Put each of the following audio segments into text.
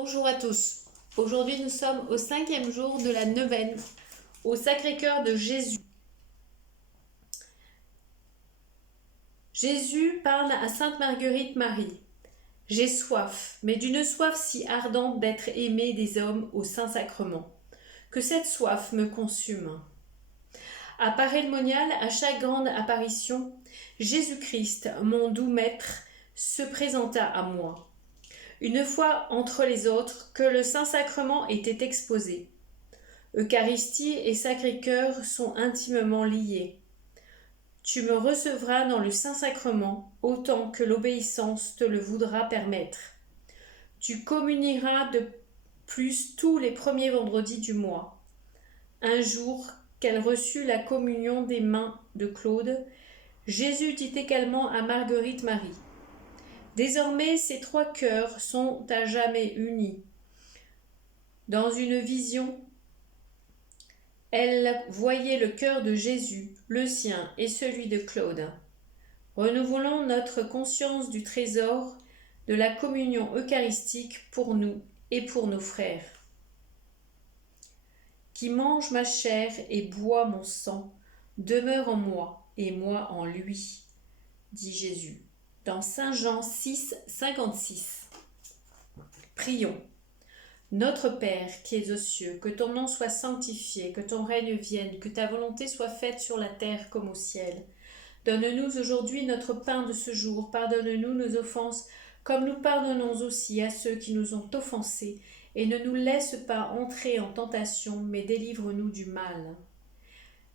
Bonjour à tous. Aujourd'hui, nous sommes au 5e jour de la neuvaine au Sacré-Cœur de Jésus. Jésus parle à Sainte Marguerite Marie. J'ai soif, mais d'une soif si ardente d'être aimé des hommes au Saint-Sacrement, que cette soif me consume. À Paray-le-Monial, à chaque grande apparition, Jésus-Christ, mon doux maître, se présenta à moi. Une fois entre les autres, que le Saint-Sacrement était exposé. Eucharistie et Sacré-Cœur sont intimement liés. Tu me recevras dans le Saint-Sacrement autant que l'obéissance te le voudra permettre. Tu communieras de plus tous les premiers vendredis du mois. Un jour qu'elle reçut la communion des mains de Claude, Jésus dit également à Marguerite Marie: désormais ces trois cœurs sont à jamais unis. Dans une vision, elle voyait le cœur de Jésus, le sien et celui de Claude. Renouvelons notre conscience du trésor de la communion eucharistique pour nous et pour nos frères. Qui mange ma chair et boit mon sang demeure en moi et moi en lui, dit Jésus. Dans Saint Jean 6, 56. Prions. Notre Père qui es aux cieux, que ton nom soit sanctifié, que ton règne vienne, que ta volonté soit faite sur la terre comme au ciel. Donne-nous aujourd'hui notre pain de ce jour. Pardonne-nous nos offenses, comme nous pardonnons aussi à ceux qui nous ont offensés. Et ne nous laisse pas entrer en tentation, mais délivre-nous du mal.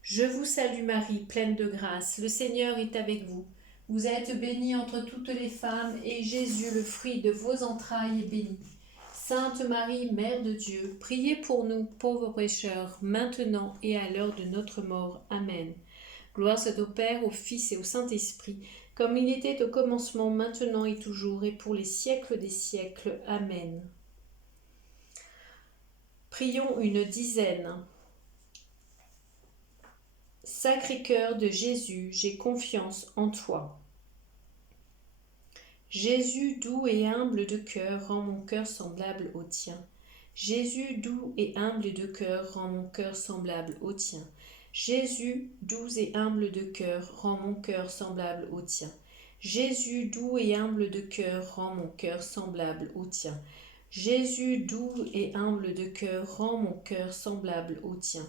Je vous salue Marie, pleine de grâce. Le Seigneur est avec vous. Vous êtes bénie entre toutes les femmes, et Jésus, le fruit de vos entrailles, est béni. Sainte Marie, Mère de Dieu, priez pour nous pauvres pécheurs, maintenant et à l'heure de notre mort. Amen. Gloire soit au Père, au Fils et au Saint-Esprit, comme il était au commencement, maintenant et toujours, et pour les siècles des siècles. Amen. Prions une dizaine. Sacré-Cœur de Jésus, j'ai confiance en toi. Jésus doux et humble de cœur, rends mon cœur semblable au tien. Jésus doux et humble de cœur, rends mon cœur semblable au tien. Jésus doux et humble de cœur, rends mon cœur semblable au tien. Jésus doux et humble de cœur, rends mon cœur semblable au tien. Jésus doux et humble de cœur, rends mon cœur semblable au tien.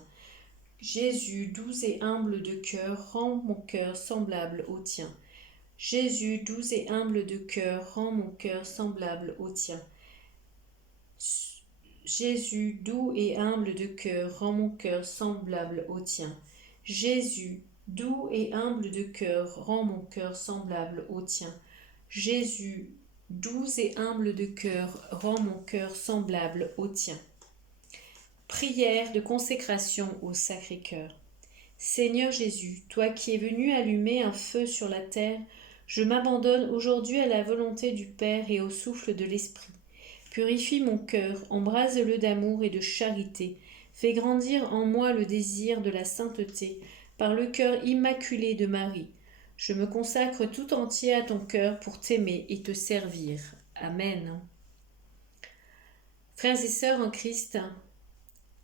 Jésus doux et humble de cœur, rends mon cœur semblable au tien. Jésus, doux et humble de cœur, rends mon cœur semblable au tien. Jésus, doux et humble de cœur, rends mon cœur semblable au tien. Jésus, doux et humble de cœur, rends mon cœur semblable au tien. Jésus, doux et humble de cœur, rends mon cœur semblable au tien. Prière de consécration au Sacré-Cœur. Seigneur Jésus, toi qui es venu allumer un feu sur la terre, je m'abandonne aujourd'hui à la volonté du Père et au souffle de l'Esprit. Purifie mon cœur, embrase-le d'amour et de charité. Fais grandir en moi le désir de la sainteté par le cœur immaculé de Marie. Je me consacre tout entier à ton cœur pour t'aimer et te servir. Amen. Frères et sœurs en Christ,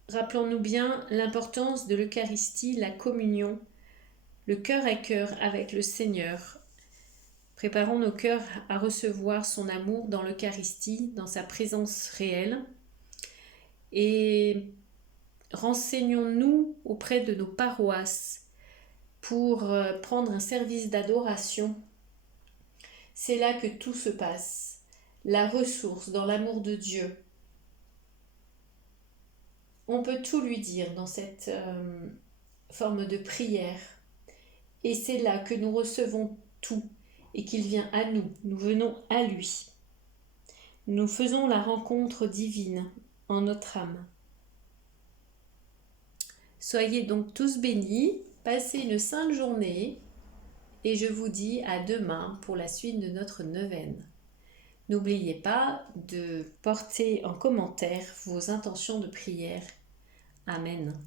rappelons-nous bien l'importance de l'Eucharistie, la communion, le cœur à cœur avec le Seigneur. Préparons nos cœurs à recevoir son amour dans l'Eucharistie, dans sa présence réelle. Et renseignons-nous auprès de nos paroisses pour prendre un service d'adoration. C'est là que tout se passe. La ressource dans l'amour de Dieu. On peut tout lui dire dans cette forme de prière. Et c'est là que nous recevons tout. Et qu'il vient à nous, nous venons à lui. Nous faisons la rencontre divine en notre âme. Soyez donc tous bénis, passez une sainte journée et je vous dis à demain pour la suite de notre neuvaine. N'oubliez pas de porter en commentaire vos intentions de prière. Amen.